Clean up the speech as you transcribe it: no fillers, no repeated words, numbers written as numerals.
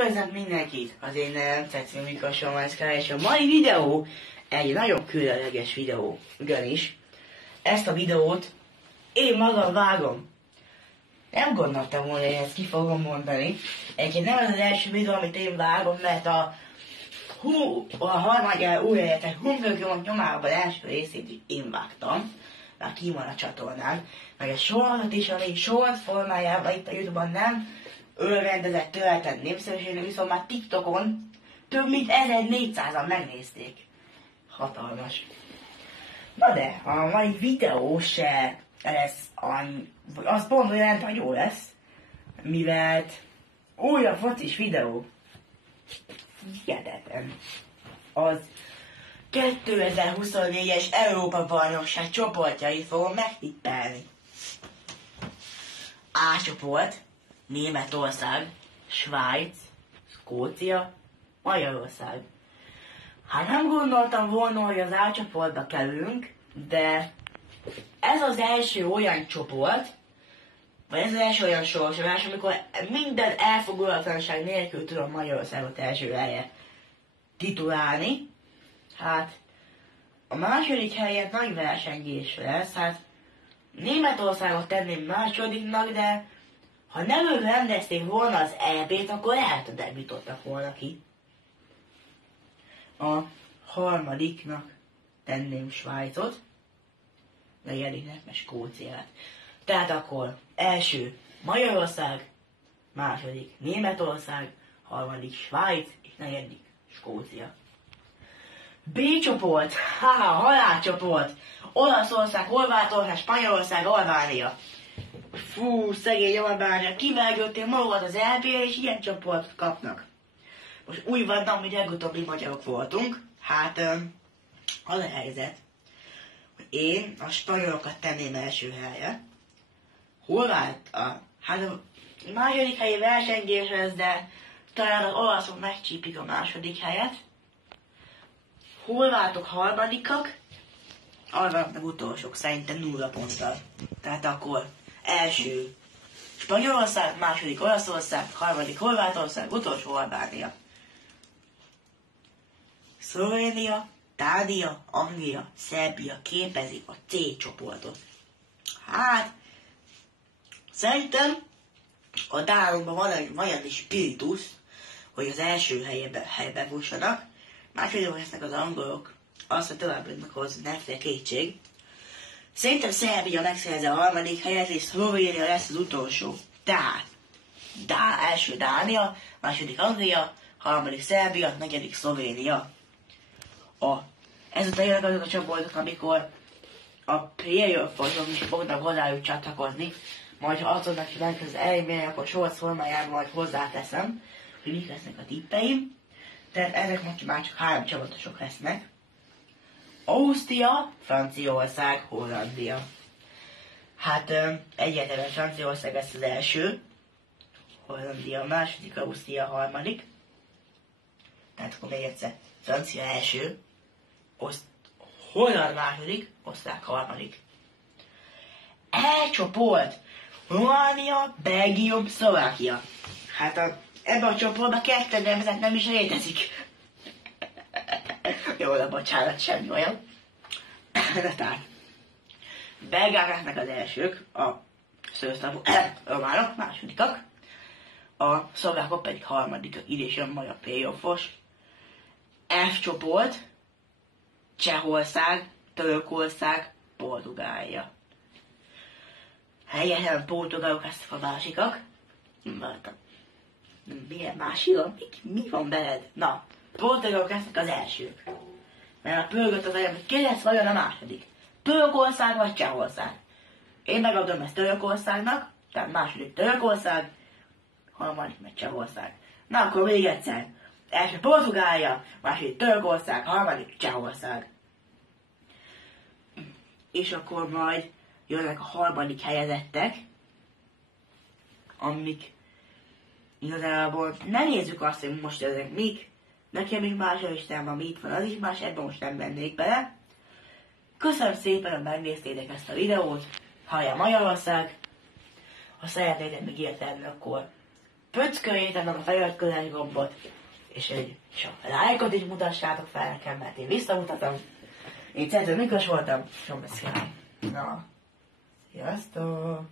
Üdvözlök mindenkit! Az én nevem Cecil Mikasománszka, és a mai videó egy nagyon különleges videó. Ugyanis ezt a videót én magam vágom. Nem gondoltam volna, hogy ezt ki fogom mondani. Egyébként nem ez az első videó, amit én vágom, mert a harmadjára újra értek Hunger nyomában első részét is én vágtam. Már ki van a csatornán. Meg egy sorozat is, ami short formájában itt a YouTube-on nem örvendezett töltett népszerűségnek, viszont már TikTokon több mint 1400-an megnézték. Hatalmas. Na de, a mai videó se lesz az pont olyan, hogy jó lesz, mivel újra focis videó. Hihetetlen. Az 2024-es Európa-bajnokság csoportjait fogom megtippelni. A csoport: Németország, Svájc, Skócia, Magyarország. Hát nem gondoltam volna, hogy az A csoportba kerülünk, de ez az első olyan csoport, vagy ez az első olyan sorsolás, amikor minden elfogulatlanság nélkül tudom Magyarországot első helye titulálni. Hát a második helyet nagy versengés lesz, hát Németországot tenném másodiknak, de ha nem ők rendezték volna az EB-t, akkor lehet, hogy nem jutottak volna ki. A harmadiknak tenném Svájcot, negyediknek meg Skóciát. Tehát akkor első Magyarország, második Németország, harmadik Svájc és negyedik Skócia. B csoport, halálcsoport, Olaszország, Horvátország, Spanyolország, Albánia. Fú, szegény Albánia, kivágottél magukat az EB-re, és ilyen csoportot kapnak. Most úgy vannak, hogy legutóbbi magyarok voltunk. Hát, az a helyzet, hogy én a spanyolokat tenném első helyre. Hát a második helyi versengés ez, de talán az olaszok megcsípik a második helyet. Horvátok harmadikak, albánok utolsók, szerintem 0 ponttal. Tehát akkor első Spanyolország, második Olaszország, harmadik Horvátország, utolsó Albánia. Szlovénia, Dánia, Anglia, Szerbia képezi a C csoportot. Hát, szerintem a dánokban van egy olyan spiritus, hogy az első helybe fussanak, másodikok lesznek az angolok, azt, hogy tovább jutnak hozzá, nem fél kétség. Szerintem Szerbia megszerzi a harmadik helyet, és Szlovénia lesz az utolsó. Tehát, első Dánia, második Anglia, harmadik Szerbia, negyedik Szlovénia. Ezután jönnek azok a csoportok, amikor a playoffosok is fognak hozzájuk csatlakozni, majd ha azonnak is megkezd eredmények, akkor shorts formájában majd hozzáteszem, hogy mik lesznek a tippeim. Tehát ezek már csak 3 csapatosok lesznek. Ausztria, Franciaország, Hollandia. Hát egyáltalán Franciaország lesz az első, Hollandia a második, Ausztria a harmadik. Tehát akkor még egyszer, Francia első, Holland második, osztrák harmadik. E csoport, Románia, Belgium, Szlovákia. Hát ebben a csoportban 2 nemzet nem is létezik. Jó, de bocsánat, semmi olyan. De tehát, belgák lesznek az elsők, a románok másodikak, a szlovákok pedig harmadikak, így is jön majd a playoffos. F csoport, Csehország, Törökország, Portugália. Helyesen portugálok lesznek a másikak. Milyen másikak? Mi van veled? Na, portugálok lesznek az elsők. Mert a pörgött az olyan, hogy ki lesz vajon a második? Törökország vagy Csehország? Én megadom ezt Törökországnak, tehát második Törökország, harmadik meg Csehország. Na akkor még egyszer. Első Portugália, második Törökország, harmadik Csehország. És akkor majd jönnek a harmadik helyezettek, amik igazából nem nézzük azt, hogy most ezek mik. Nekem még más listában mi itt van, az is más, ebben most nem mennék bele. Köszönöm szépen, hogy megnéztétek ezt a videót. Hallja Magyarország! Ha szeretnétek még ilyet lenni, akkor pöcköljétek meg a feliratkozás gombot, és a lájkot is mutassátok fel nekem, mert én visszamutatom. Én Cető Miklós voltam, Sombesz Király. Na, sziasztok!